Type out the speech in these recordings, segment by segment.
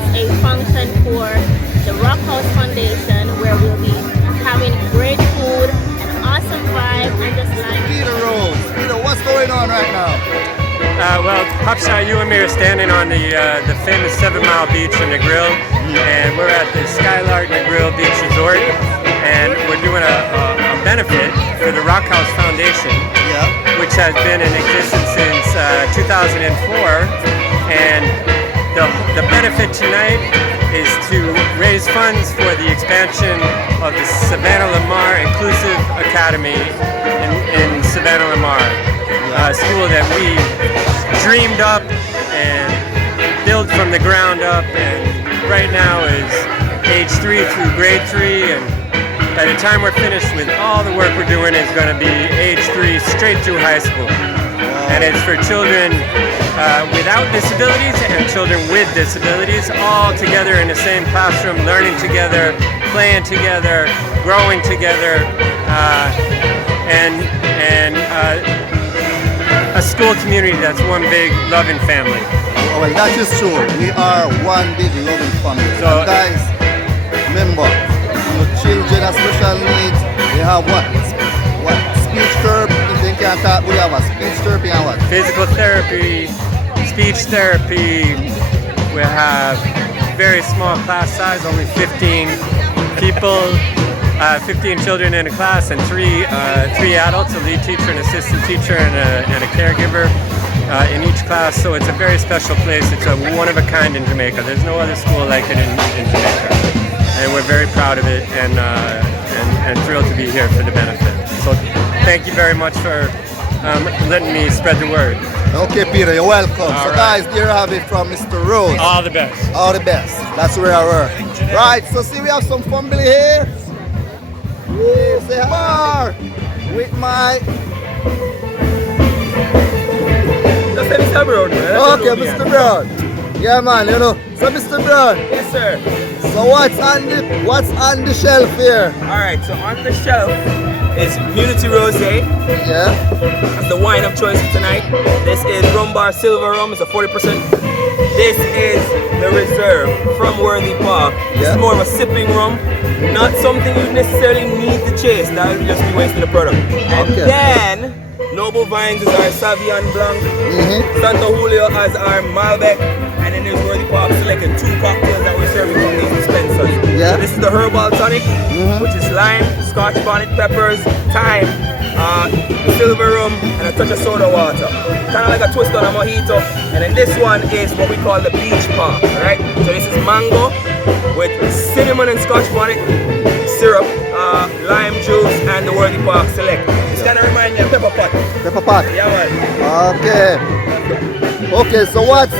it's a function for the Rock House Foundation where we'll be having great food, an awesome vibe, and just like Peter Rose. Peter, what's going on right now? Well, Popshot, you and me are standing on the famous 7 Mile Beach in Negril, and we're at the Skylark Negril Beach Resort, and we're doing a benefit for the Rock House Foundation, which has been in existence since 2004, and the benefit tonight is to raise funds for the expansion of the Savannah Lamar Inclusive Academy in Savannah Lamar, a school that we dreamed up and built from the ground up, and right now is age 3 through grade 3, and by the time we're finished with all the work we're doing, it's going to be age 3 straight through high school. And it's for children without disabilities and children with disabilities, all together in the same classroom, learning together, playing together, growing together, and a school community that's one big loving family. Well, that is true. We are one big loving family. So, and guys, remember, your children with special needs, they have what? Speech therapy. If they can't talk, we have a speech therapy and what? Physical therapy, speech therapy. We have very small class size, only 15 people. 15 children in a class and three adults, a lead teacher, an assistant teacher, and a caregiver in each class. So it's a very special place. It's a one of a kind in Jamaica. There's no other school like it in Jamaica, and we're very proud of it and thrilled to be here for the benefit. So thank you very much for letting me spread the word. Okay, Peter, you're welcome. All so right. guys, there you have it from Mr. Rose. All the best. All the best. That's where I work. Right, so see we have some family here. Woo, say hi with my Mr. Brown, man. okay, Mr. Brown. Yeah, man, you know. So, Mr. Brown. Yes, sir. So, what's on the shelf here? All right, so on the shelf is Community Rosé. Yeah. That's the wine of choice for tonight. This is Rum Bar Silver Rum. It's a 40%. This is the Reserve from Worthy Park. This is more of a sipping rum, not something you necessarily need to chase. That would just be wasting the product. And then Noble Vines is our Sauvignon Blanc. Santo Julio as our Malbec. And then there's Worthy Park selected 2 cocktails that we're serving from these dispensers. Yeah. So this is the Herbal Tonic, which is lime, Scotch bonnet peppers, thyme, silver rum, and a touch of soda water. Kind of like a twist on a mojito. And then this one is what we call the Beach Park, alright? So this is mango with cinnamon and Scotch bonnet syrup, lime juice, and the Worthy Park Select. It's kind of remind me of pepper pot. Pepper pot. Yeah, man. Okay. Okay, so what's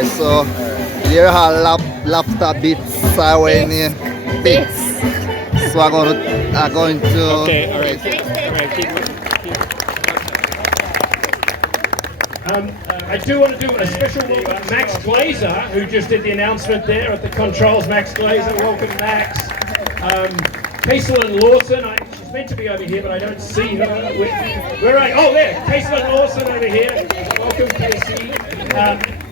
guys. So here are laughter bits are in bits. So I'm going to Okay, all right. All right, keep. I do want to do a special welcome to Max Glazer, who just did the announcement there at the controls. Max Glazer, welcome Max. Kaisel and Lawson, she's meant to be over here, but I don't see her. Where are you? Oh, there, Kaisel and Lawson over here. Welcome, Casey.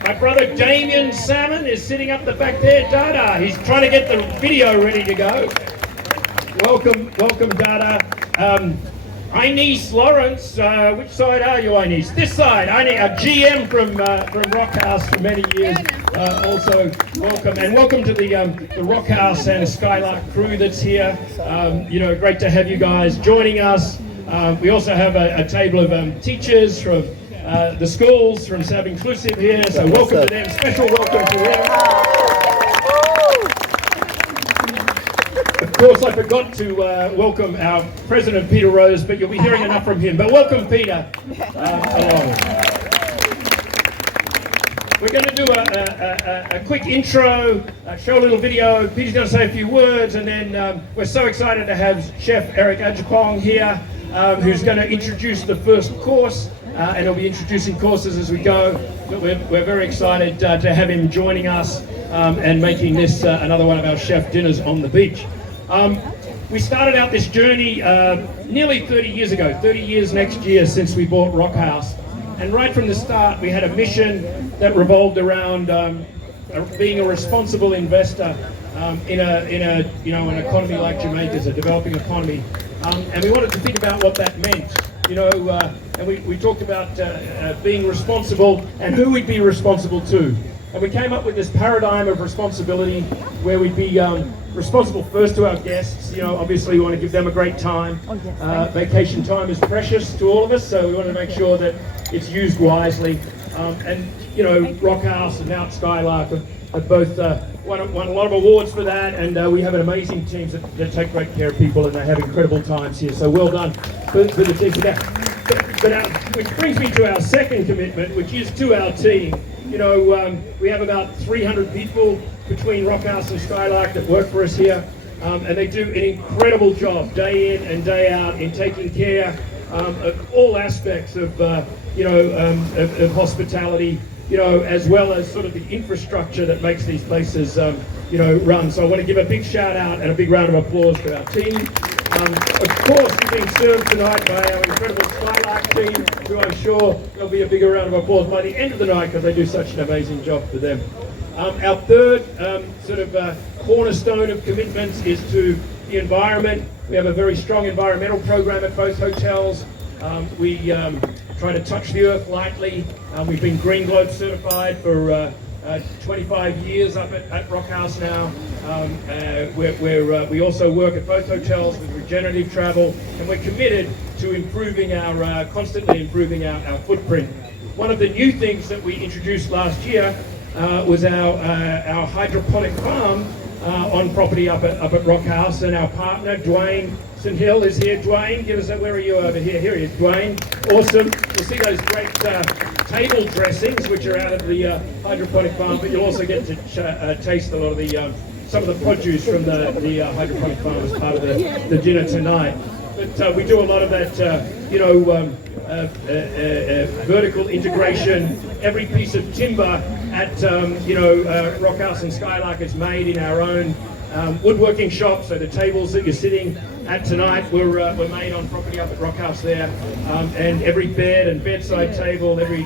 My brother Damien Salmon is sitting up the back there. Dada, he's trying to get the video ready to go. Welcome, Dada. Inez Lawrence, which side are you, Inez? This side. A GM from Rockhouse for many years. Also, welcome, and welcome to the Rockhouse and Skylark crew that's here. Great to have you guys joining us. We also have a table of teachers from the schools from Sab Inclusive here. So welcome to them. Special welcome to them. Of course, I forgot to welcome our President, Peter Rose, but you'll be hearing enough from him. But welcome, Peter, along. We're going to do a quick intro, show a little video. Peter's going to say a few words, and then we're so excited to have Chef Eric Ajapong here, who's going to introduce the first course, and he'll be introducing courses as we go. But we're very excited to have him joining us and making this another one of our chef dinners on the beach. We started out this journey nearly 30 years ago, 30 years next year since we bought Rockhouse. And right from the start, we had a mission that revolved around being a responsible investor in an economy like Jamaica's, a developing economy. And we wanted to think about what that meant, and we talked about being responsible and who we'd be responsible to. And we came up with this paradigm of responsibility where we'd be responsible first to our guests. Obviously we want to give them a great time. Vacation time is precious to all of us, so we want to make sure that it's used wisely. Rockhouse and now at Skylark have both won a lot of awards for that, and we have an amazing teams that take great care of people, and they have incredible times here. So well done for the team for that. Which brings me to our second commitment, which is to our team. We have about 300 people between Rockhouse and Skylark that work for us here, and they do an incredible job day in and day out in taking care of all aspects of hospitality, as well as sort of the infrastructure that makes these places, run. So I want to give a big shout out and a big round of applause to our team. Of course, we're being served tonight by our incredible Skylark team, who I'm sure there'll be a bigger round of applause by the end of the night because they do such an amazing job for them. Our third cornerstone of commitments is to the environment. We have a very strong environmental program at both hotels. We try to touch the earth lightly. We've been Green Globe certified for 25 years up at Rockhouse now. We also work at both hotels with regenerative travel, and we're committed to constantly improving our footprint. One of the new things that we introduced last year was our hydroponic farm on property up at Rockhouse, and our partner Dwayne St. Hill is here. Dwayne, give us where are you over here? Here he is, Dwayne. Awesome. You'll see those great table dressings which are out of the hydroponic farm, but you'll also get to taste a lot of some of the produce from the hydroponic farm as part of the dinner tonight. But we do a lot of that, vertical integration. Every piece of timber at Rockhouse and Skylark is made in our own woodworking shop. So the tables that you're sitting at tonight were made on property up at Rockhouse there, and every bed and bedside table, every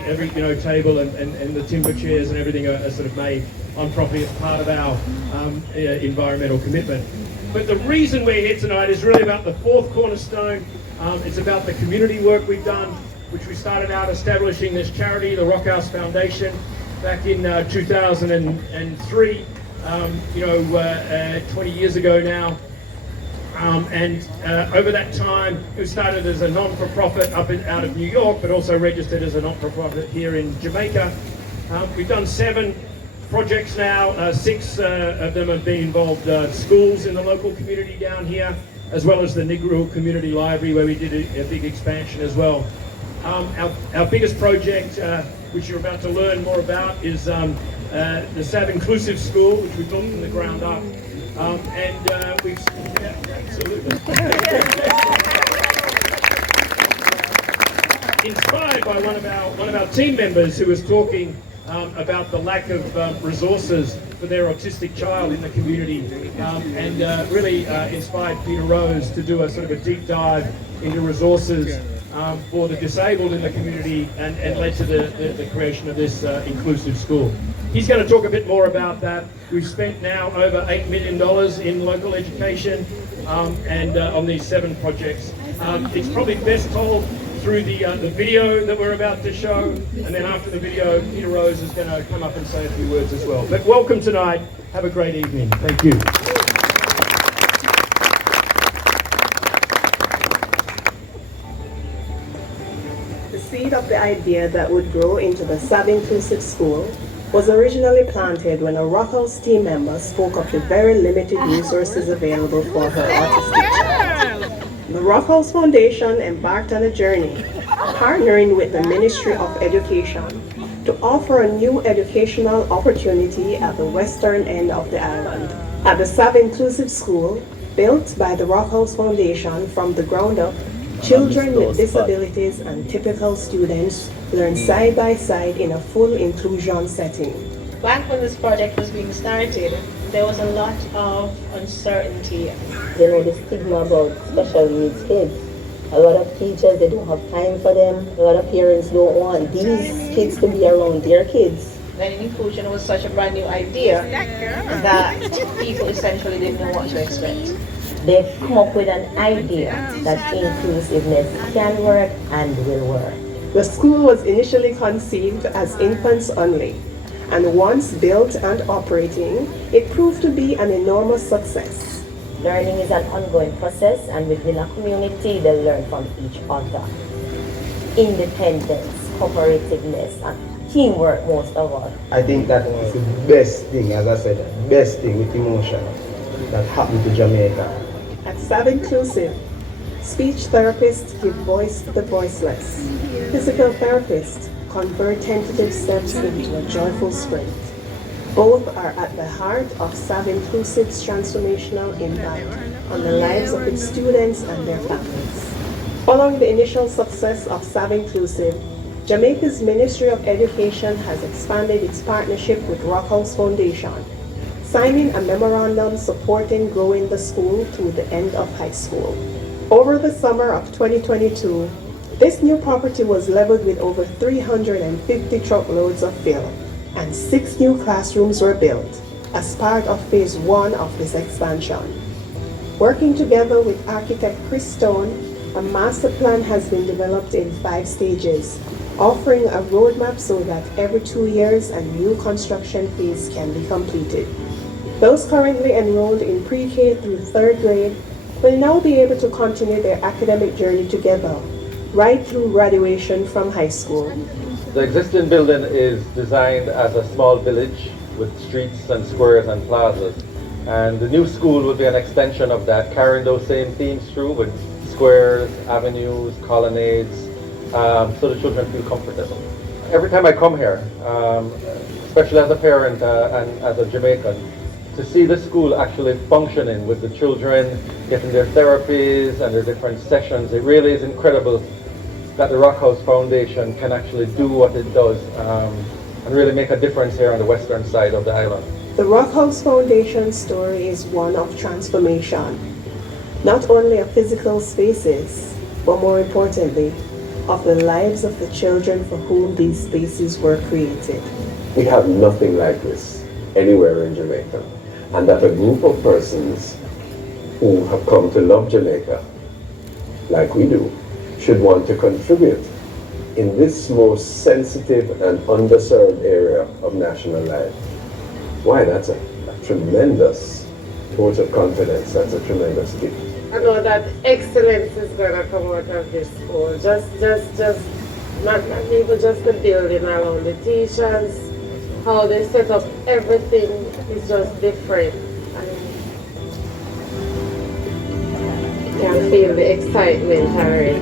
table and the timber chairs and everything are sort of made on property as part of our environmental commitment. But the reason we're here tonight is really about the fourth cornerstone. It's about the community work we've done, which we started out establishing this charity, the Rockhouse Foundation, back in 2003, 20 years ago now. Over that time, it started as a non-for-profit out of New York, but also registered as a not-for-profit here in Jamaica. We've done 7 projects now. 6 of them have been involved schools in the local community down here, as well as the Negril Community Library, where we did a big expansion as well. Our biggest project, which you're about to learn more about, is the SAV Inclusive School, which we built from the ground up. We've... Yeah, absolutely. Inspired by one of our team members who was talking about the lack of resources for their autistic child in the community, and really inspired Peter Rose to do a sort of a deep dive into resources for the disabled in the community, and led to the creation of this inclusive school. He's going to talk a bit more about that. We've spent now over $8 million in local education and on these 7 projects. It's probably best told through the video that we're about to show, and then after the video, Peter Rose is going to come up and say a few words as well. But welcome tonight. Have a great evening. Thank you. The seed of the idea that would grow into the SAV Inclusive School was originally planted when a Rockhouse team member spoke of the very limited resources available for her autistic child. The Rockhouse Foundation embarked on a journey, partnering with the Ministry of Education to offer a new educational opportunity at the western end of the island. At the SAV Inclusive School, built by the Rockhouse Foundation from the ground up, children with disabilities and typical students learn side by side in a full inclusion setting. Back when this project was being started, there was a lot of uncertainty. You know, the stigma about special needs kids. A lot of teachers, they don't have time for them. A lot of parents don't want these kids to be around their kids. Then inclusion was such a brand new idea that people essentially didn't know what to expect. They've come up with an idea that inclusiveness can work and will work. The school was initially conceived as infants only, and once built and operating, it proved to be an enormous success. Learning is an ongoing process, and within a community, they learn from each other. Independence, cooperativeness, and teamwork most of all. I think that is the best thing, as I said, best thing with emotion that happened to Jamaica. At SAV Inclusive, speech therapists give voice to the voiceless. Physical therapists convert tentative steps into a joyful sprint. Both are at the heart of SAV Inclusive's transformational impact on the lives of its students and their families. Following the initial success of SAV Inclusive, Jamaica's Ministry of Education has expanded its partnership with Rockhouse Foundation, signing a memorandum supporting growing the school through the end of high school. Over the summer of 2022, this new property was leveled with over 350 truckloads of fill, and 6 new classrooms were built as part of phase 1 of this expansion. Working together with architect Chris Stone, a master plan has been developed in 5 stages, offering a roadmap so that every 2 years a new construction phase can be completed. Those currently enrolled in pre-K through 3rd grade will now be able to continue their academic journey together, right through graduation from high school. The existing building is designed as a small village with streets and squares and plazas. And the new school will be an extension of that, carrying those same themes through with squares, avenues, colonnades, so the children feel comfortable. Every time I come here, especially as a parent and as a Jamaican, to see the school actually functioning with the children, getting their therapies and their different sessions, it really is incredible that the Rockhouse Foundation can actually do what it does and really make a difference here on the western side of the island. The Rockhouse Foundation story is one of transformation, not only of physical spaces, but more importantly, of the lives of the children for whom these spaces were created. We have nothing like this anywhere in Jamaica, and that a group of persons who have come to love Jamaica, like we do, should want to contribute in this most sensitive and underserved area of national life. Why, that's a tremendous vote of confidence. That's a tremendous gift. I know that excellence is going to come out of this school. Just not even just the building around, the teachers, how they set up everything is just different. I can feel the excitement already.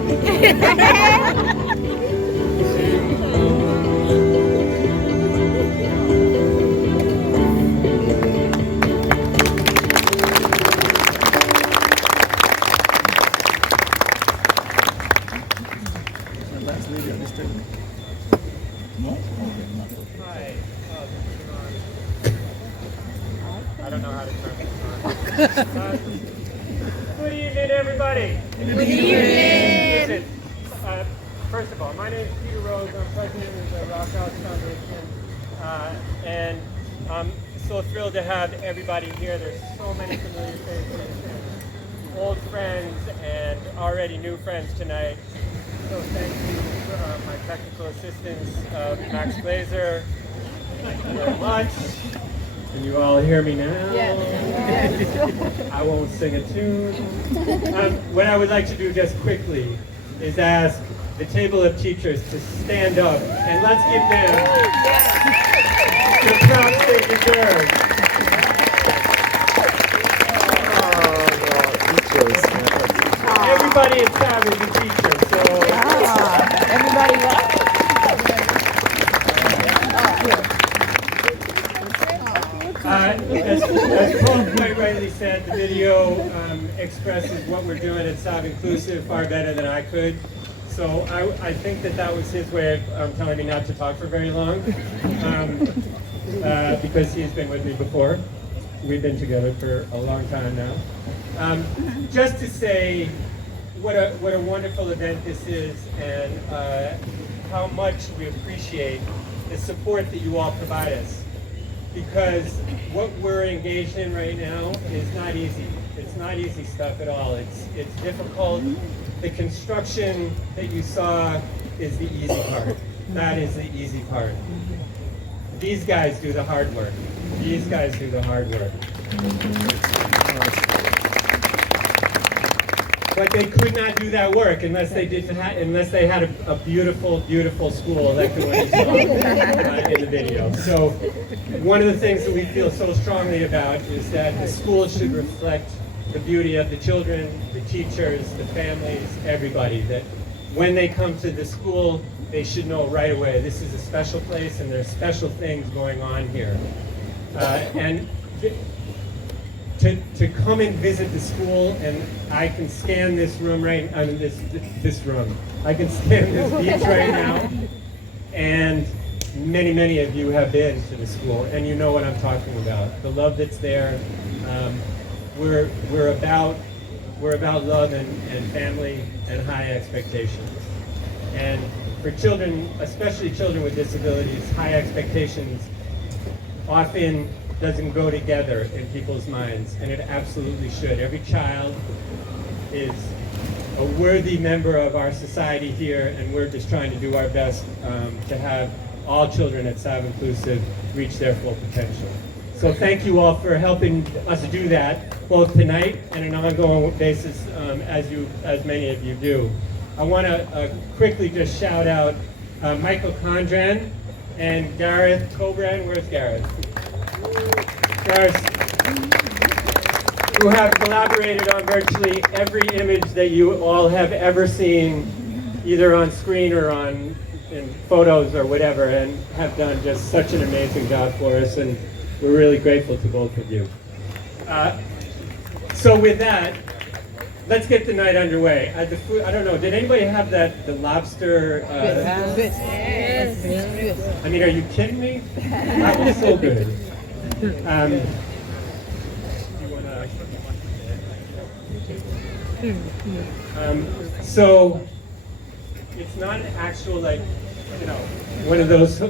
evening, everybody. Good evening. First of all, my name is Peter Rose. I'm president of the Rock House Foundation, and I'm so thrilled to have everybody here. There's so many familiar faces, and old friends, and already new friends tonight. So thank you, my technical assistants, Max Glazer. Thank you very much. Can you all hear me now? Yes. I won't sing a tune. What I would like to do just quickly is ask the table of teachers to stand up and let's give them the props they deserve. Everybody at Savage is a teacher, so... Everybody what? As Paul quite rightly said, the video expresses what we're doing at Sav Inclusive far better than I could. So I think that was his way of telling me not to talk for very long, because he's been with me before. We've been together for a long time now. Just to say what a wonderful event this is, and how much we appreciate the support that you all provide us. Because what we're engaged in right now is not easy. It's not easy stuff at all. It's difficult. The construction that you saw is the easy part. That is the easy part. These guys do the hard work. These guys do the hard work. But they could not do that work unless they had a beautiful, beautiful school like the one you saw in the video. So one of the things that we feel so strongly about is that the school should reflect the beauty of the children, the teachers, the families, everybody. That when they come to the school, they should know right away this is a special place and there's special things going on here. And to come and visit the school, and I can scan this room right, I mean this room. I can scan this beach right now, and many of you have been to the school, and you know what I'm talking about. The love that's there. We're about love and family and high expectations. And for children, especially children with disabilities, high expectations often doesn't go together in people's minds, and it absolutely should. Every child is a worthy member of our society here, and we're just trying to do our best to have all children at Sav Inclusive reach their full potential. So thank you all for helping us do that, both tonight and on an ongoing basis, as many of you do. I want to quickly just shout out Michael Condran and Gareth Cobran. Where's Gareth? Who have collaborated on virtually every image that you all have ever seen, either on screen or in photos or whatever, and have done just such an amazing job for us, and we're really grateful to both of you. So with that, let's get the night underway. The food, I don't know, did anybody have the lobster? I mean, are you kidding me? That was so good. So it's not an actual, like, you know, one of those. No.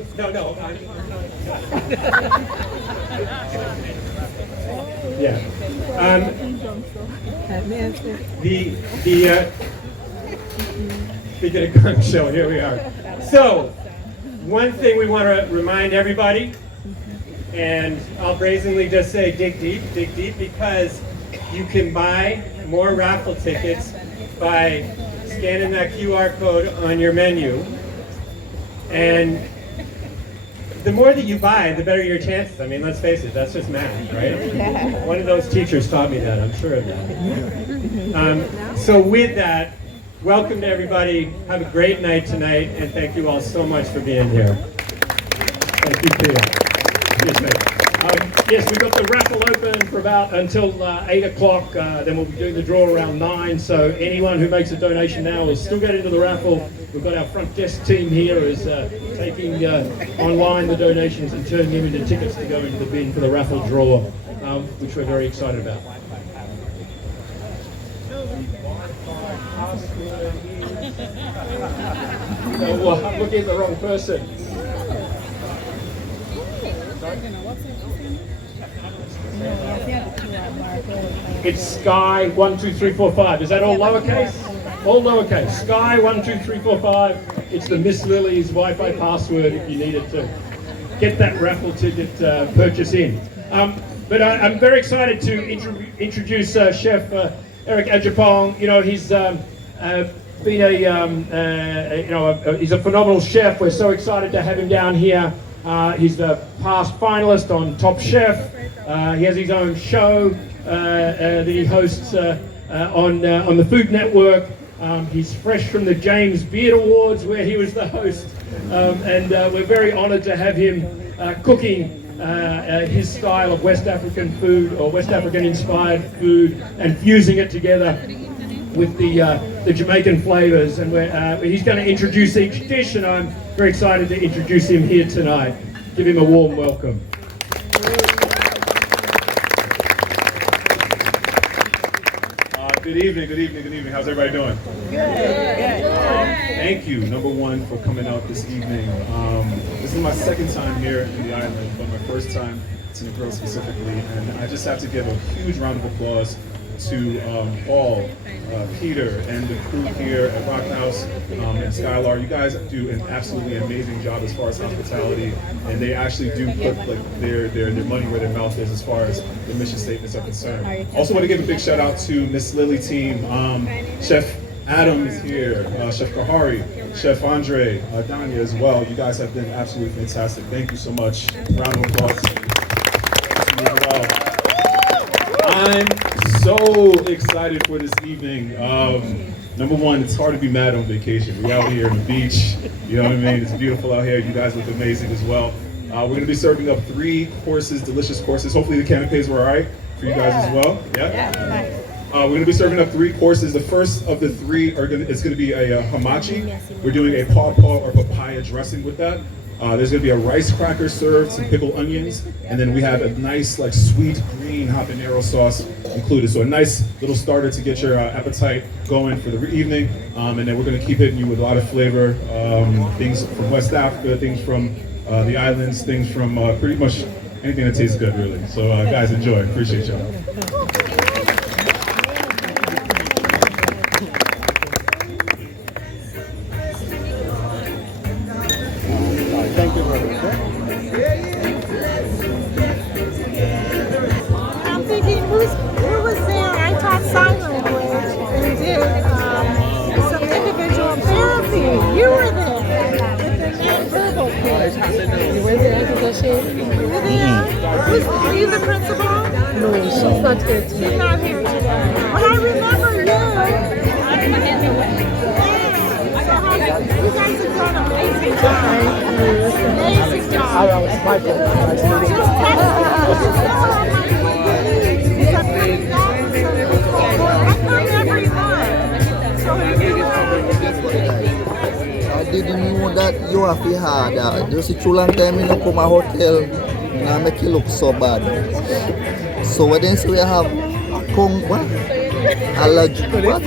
Yeah. Speaking of gun show, here we are. So, one thing we want to remind everybody, and I'll brazenly just say dig deep, because you can buy more raffle tickets by scanning that QR code on your menu. And the more that you buy, the better your chances. I mean, let's face it, that's just math, right? One of those teachers taught me that, I'm sure of that. So with that, welcome to everybody. Have a great night tonight, and thank you all so much for being here. Thank you, Peter. Yes, mate. Yes, we've got the raffle open for about until 8 o'clock. Then we'll be doing the draw around 9. So anyone who makes a donation now will still get into the raffle. We've got our front desk team here is taking online the donations and turning them into tickets to go into the bin for the raffle draw, which we're very excited about. Well, I'm looking at the wrong person. It's Sky 12345. Is that all lowercase? All lowercase. Sky 12345. It's the Miss Lily's Wi-Fi password if you needed to get that raffle ticket purchase in. But I'm very excited to introduce Chef Eric Ajapong. You know, he's been he's a phenomenal chef. We're so excited to have him down here. He's the past finalist on Top Chef. He has his own show that he hosts on the Food Network. He's fresh from the James Beard Awards where he was the host. And we're very honored to have him cooking his style of West African food, or West African inspired food, and fusing it together with the Jamaican flavors. And he's going to introduce each dish, and I'm very excited to introduce him here tonight. Give him a warm welcome. Good evening, good evening, good evening. How's everybody doing? Good. Thank you, number one, for coming out this evening. This is my second time here in the island, but my first time to Negril specifically, and I just have to give a huge round of applause to Paul, Peter, and the crew here at Rock House and Skylark. You guys do an absolutely amazing job as far as hospitality, and they actually do put like their money where their mouth is as far as the mission statements are concerned. Also want to give a big shout out to Miss Lily team. Chef Adam is here, Chef Kahari, Chef Andre, Danya as well. You guys have been absolutely fantastic. Thank you so much. Round of applause. I'm so excited for this evening. Number one, it's hard to be mad on vacation. We're out here on the beach. You know what I mean? It's beautiful out here. You guys look amazing as well. We're going to be serving up 3 courses, delicious courses. Hopefully the canapes were all right for you guys as well. Yeah? We're going to be serving up 3 courses. The first of the 3 is going to be a hamachi. We're doing a pawpaw or papaya dressing with that. There's going to be a rice cracker served, some pickled onions, and then we have a nice like sweet green habanero sauce included. So a nice little starter to get your appetite going for the evening. And then we're going to keep hitting you with a lot of flavor, things from West Africa, things from the islands, things from pretty much anything that tastes good, really. So guys, enjoy. Appreciate y'all. I'm thinking, who was there? I taught sign language and did some individual therapy. You were there with the nonverbal kids. You were there, You were there? Are you the principal? No, she's not here today. She's not here today. But I remember you. You guys have done an amazing job. Amazing job. I was Michael. I didn't know that you have to have that. Just a too long time in a come a hotel and make you look so bad. So what then we have what? Allergy what?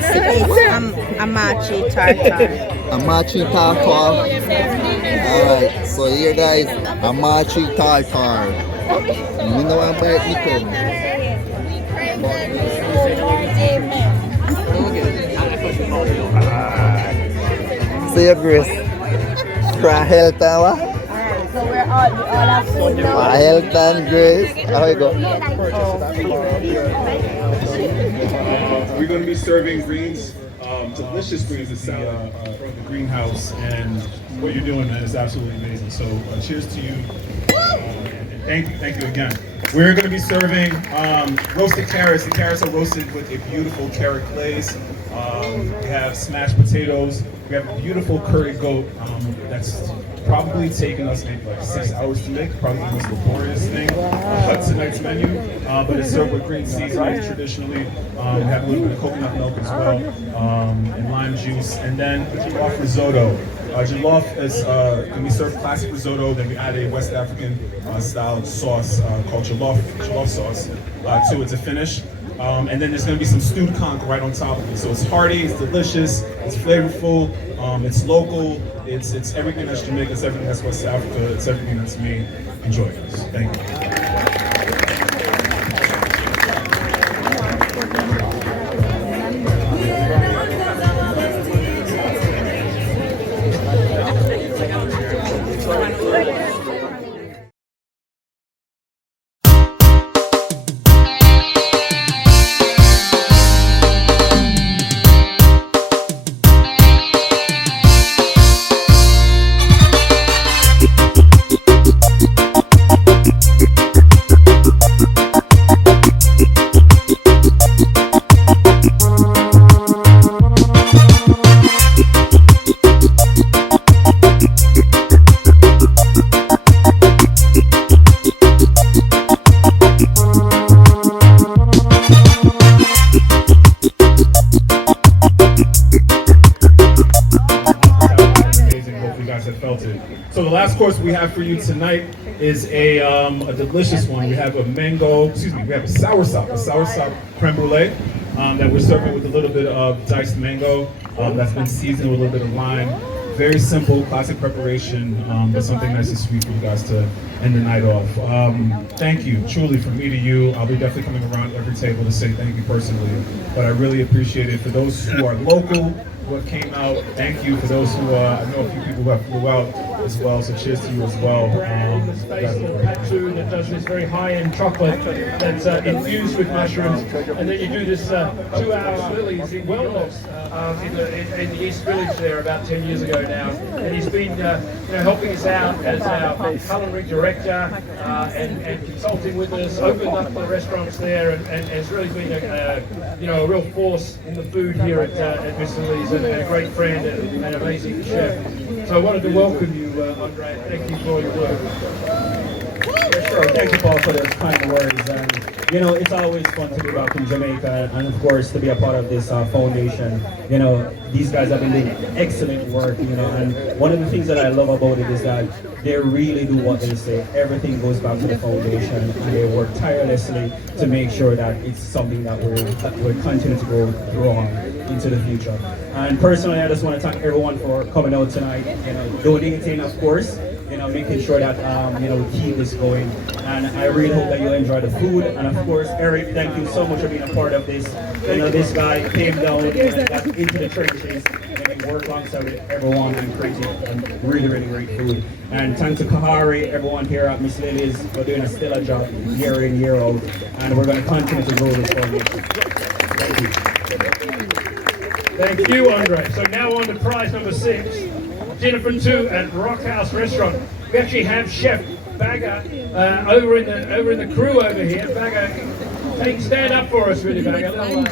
Amachi tartar. Amachi tartar. Alright, so here guys, Amachi tartar. You know I'm bite me tongue. Say your grace. For health and what? So we're all have food now. For health and grace. How you go? We're going to be serving greens, delicious greens and salad from the greenhouse, and what you're doing, man, is absolutely amazing. So cheers to you. Thank you again. We're going to be serving roasted carrots. The carrots are roasted with a beautiful carrot glaze. We have smashed potatoes. We have a beautiful curry goat that's probably taken us maybe like 6 hours to make. Probably the most laborious thing on tonight's menu. But it's served with green seasonings traditionally. We have a little bit of coconut milk as well, and lime juice. And then a jollof risotto. Jollof is when we serve classic risotto, then we add a West African style sauce called jollof sauce to it to finish. And then there's going to be some stewed conch right on top of it. So it's hearty, it's delicious, it's flavorful, it's local, it's everything that's Jamaica, it's everything that's West Africa, it's everything that's me. Enjoy this. Thank you. So the last course we have for you tonight is a delicious one. We have a sour sop creme brulee that we're serving with a little bit of diced mango that's been seasoned with a little bit of lime. Very simple, classic preparation, but something nice and sweet for you guys to end the night off. Thank you, truly, from me to you. I'll be definitely coming around every table to say thank you personally, but I really appreciate it. For those who are local, what came out, thank you. For those who, I know a few people who have flew out as well, so cheers to you as well. The space called Patu that does this very high-end chocolate that's infused with mushrooms, and then you do this 2-hour Lily's in wellness in the East Village there about 10 years ago now, and he's been helping us out as our culinary director and consulting with us, opened up the restaurants there, and has really been a real force in the food here at Miss Lily's, and a great friend and an amazing chef. So I wanted to welcome you, Andre. Thank you for your work. Yeah, sure. Thank you, Paul, for those kind words. And it's always fun to be back in Jamaica, and of course to be a part of this foundation. These guys have been doing excellent work. And one of the things that I love about it is that they really do what they say. Everything goes back to the foundation, and they work tirelessly to make sure that it's something that we're continue to grow on into the future. And personally, I just want to thank everyone for coming out tonight. Donating, of course. Making sure that we keep this going. And I really hope that you enjoy the food. And of course, Eric, thank you so much for being a part of this. This guy came down and got into the trenches and worked alongside with everyone and created really, really great food. And thanks to Kahari, everyone here at Miss Lily's for doing a stellar job year in, year out. And we're going to continue to grow this formation. Thank you. Thank you, Andre. So now on to prize number 6. Dinner for 2 at Rock House Restaurant. We actually have Chef Bagger over in the crew over here. Bagger, stand up for us, really, Bagger. The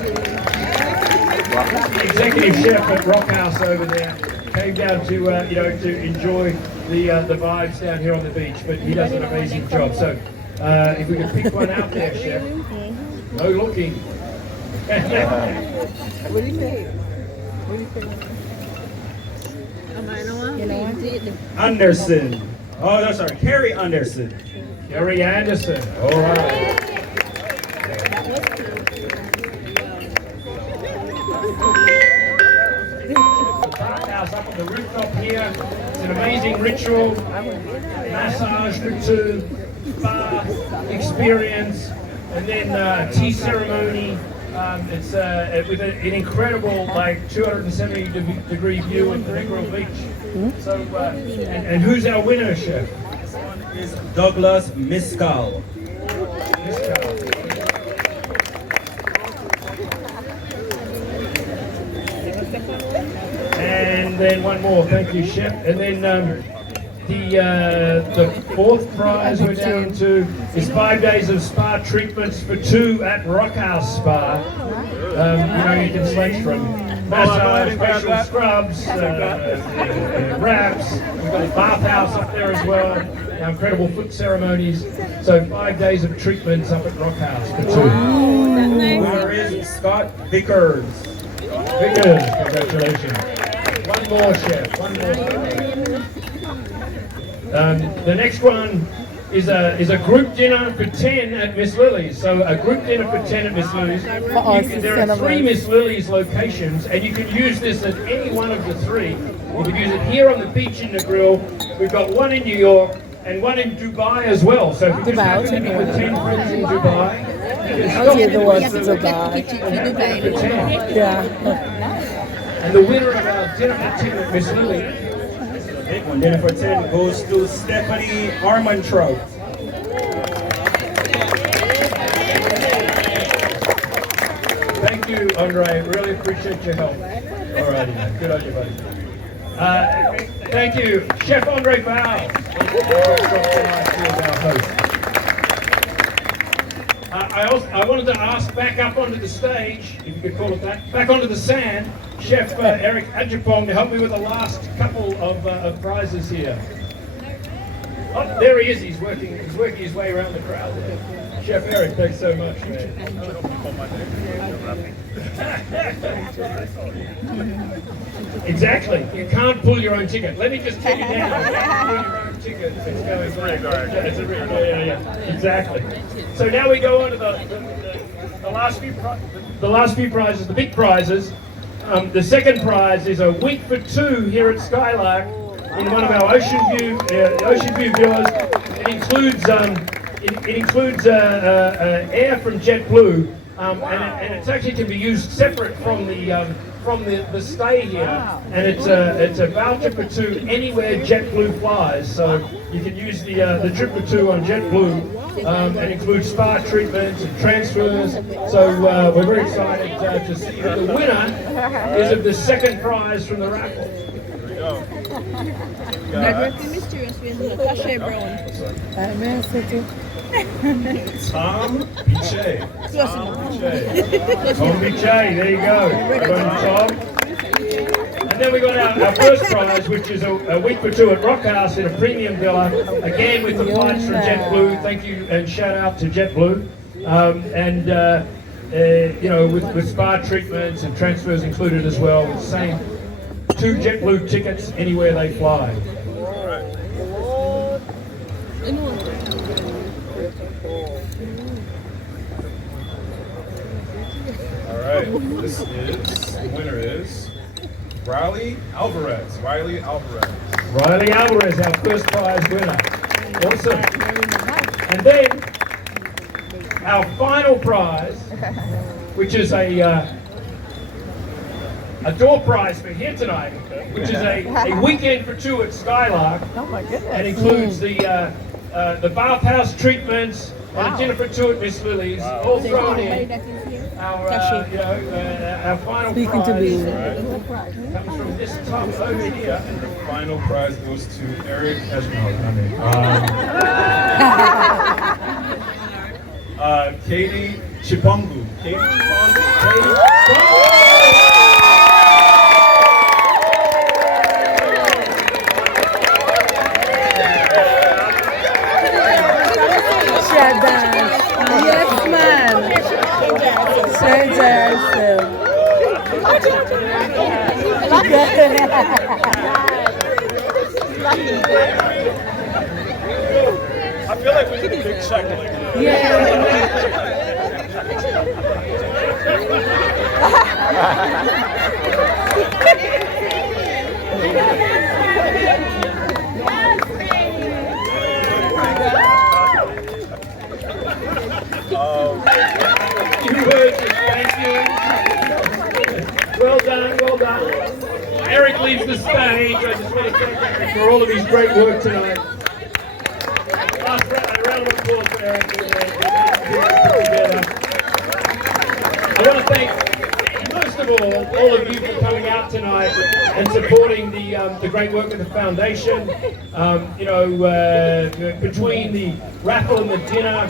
executive chef at Rock House over there came down to enjoy the vibes down here on the beach. But he does an amazing job. So if we can pick one out there, Chef. No looking. What do you think? Anderson. Oh, no, sorry. Carrie Anderson. Carrie Anderson. All right. The bathhouse up on the rooftop here. It's an amazing ritual. Massage for 2, spa experience, and then tea ceremony. It's with an incredible 270-degree view of the Negril Beach. So, and who's our winner, Chef? This one is Douglas Miscal. And then one more, thank you, Chef. And then the 4th prize we're down to is 5 days of spa treatments for 2 at Rock House Spa. You can select from massage, facial scrubs, wraps. We've got a bathhouse up there as well. Incredible foot ceremonies. So 5 days of treatments up at Rock House for 2. Where is Scott Vickers? Vickers, congratulations. One more, Chef. One more. The next one is a group dinner for 10 at Miss Lily's. So a group dinner for 10 at Miss Lily's. There are 3 Miss Lily's locations, and you can use this at any one of the 3. You can use it here on the beach in Negril. We've got one in New York and one in Dubai as well. So if you just happen to be with 10 friends in Dubai, you can stop in and the winner of our dinner for 10 at Miss Lily, big one, dinner for 10, goes to Stephanie Armantro. Thank you, Andre. Really appreciate your help. All righty, man. Good on you, buddy. Thank you, Chef Andre Val. I wanted to ask back up onto the stage, if you could call it that, back onto the sand, Chef Eric Adjapong to help me with the last couple of prizes here. Oh, there he is. He's working his way around the crowd there. Chef Eric, thanks so much, man. Exactly. You can't pull your own ticket. Let me just take it down. You can't pull your own ticket. It's going it's a rig. Yeah. Exactly. So now we go on to the last few prizes, the big prizes. The second prize is a week for 2 here at Skylark in one of our Ocean View villas. It includes air from JetBlue, and it actually can be used separate from the stay here. And it's a voucher for 2 anywhere JetBlue flies. So you can use the trip for 2 on JetBlue, and includes spa treatments and transfers. So we're very excited to see that the winner is of the second prize from the raffle. Tom Biche. Tom Biche, there you go. Tom. And then we got our first prize, which is a week for 2 at Rock House in a premium villa, again with the flights from JetBlue. Thank you and shout out to JetBlue. With spa treatments and transfers included as well. With the same 2 JetBlue tickets anywhere they fly. All right, the winner is Riley Alvarez. Riley Alvarez, our first prize winner. Awesome. And then our final prize, which is a door prize for here tonight, which is a weekend for 2 at Skylark. Oh my goodness. And includes the bathhouse treatments and a dinner for 2 at Miss Lily's. All thrown in. Our final prize comes from this top over here. and the final prize goes to Eric Katie Chipongu. Yes, man. I feel like we need a big check. Thank you. Well done. Eric leaves the stage. I just want to thank Eric for all of his great work tonight. Last round of applause for Eric. I want to thank, most of all of you for coming out tonight and supporting the great work of the foundation. Between the raffle and the dinner,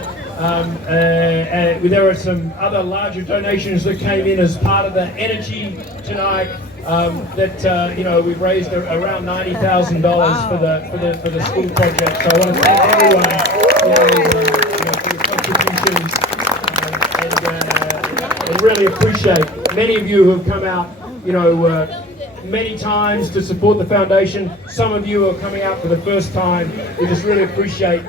there are some other larger donations that came in as part of the energy tonight. We've raised around $90,000 for the school project. So I want to thank everyone for your contributions, and really appreciate many of you who have come out, many times to support the foundation. Some of you are coming out for the first time. We just really appreciate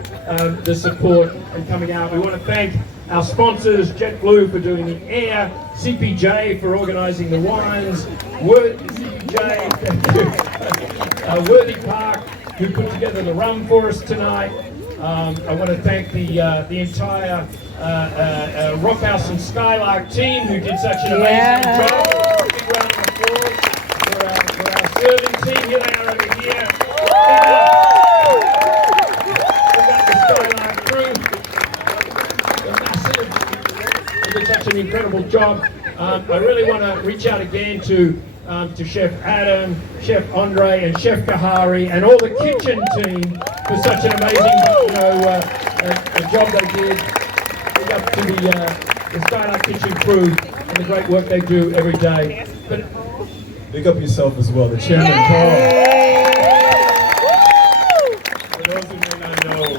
the support and coming out. We want to thank our sponsors, JetBlue for doing the air, CPJ for organising the wines, Worthy Park, who put together the rum for us tonight. I want to thank the entire Rockhouse and Skylark team who did such an amazing job. Big round of applause for our serving team. Here they are over here. We've got the Skylark crew. They're massive. They did such an incredible job. I really want to reach out again to Chef Adam, Chef Andre, and Chef Kahari, and all the kitchen team for such an amazing, job they did. Big up to the Skylark kitchen crew and the great work they do every day. But big up yourself as well, the chairman Paul. For those who may not know,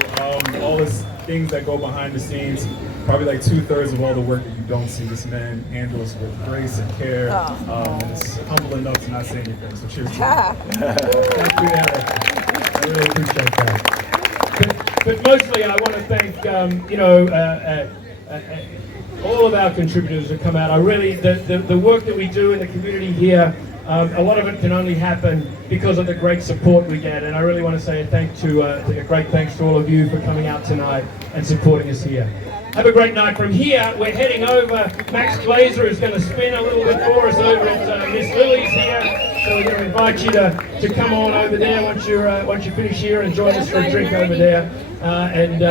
all the things that go behind the scenes, probably like 2/3 of all the work that you don't see, this man handles with grace and care. And it's humble enough to not say anything. So cheers to you. Thank you, Eric. I really appreciate that. But mostly I want to thank, all of our contributors who come out. I really, the work that we do in the community here, a lot of it can only happen because of the great support we get. And I really want to say a great thanks to all of you for coming out tonight and supporting us here. Have a great night. From here, we're heading over. Max Glazer is going to spin a little bit for us over at Miss Lily's here. So we're going to invite you to come on over there once you finish here and join us for a drink over there and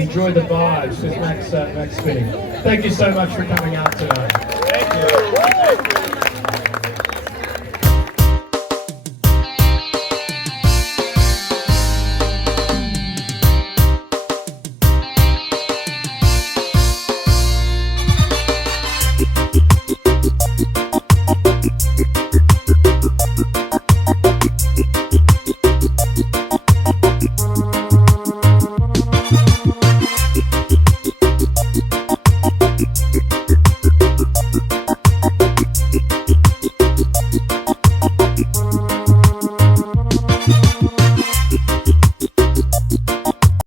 enjoy the vibes with Max spinning. Thank you so much for coming out tonight. Thank you.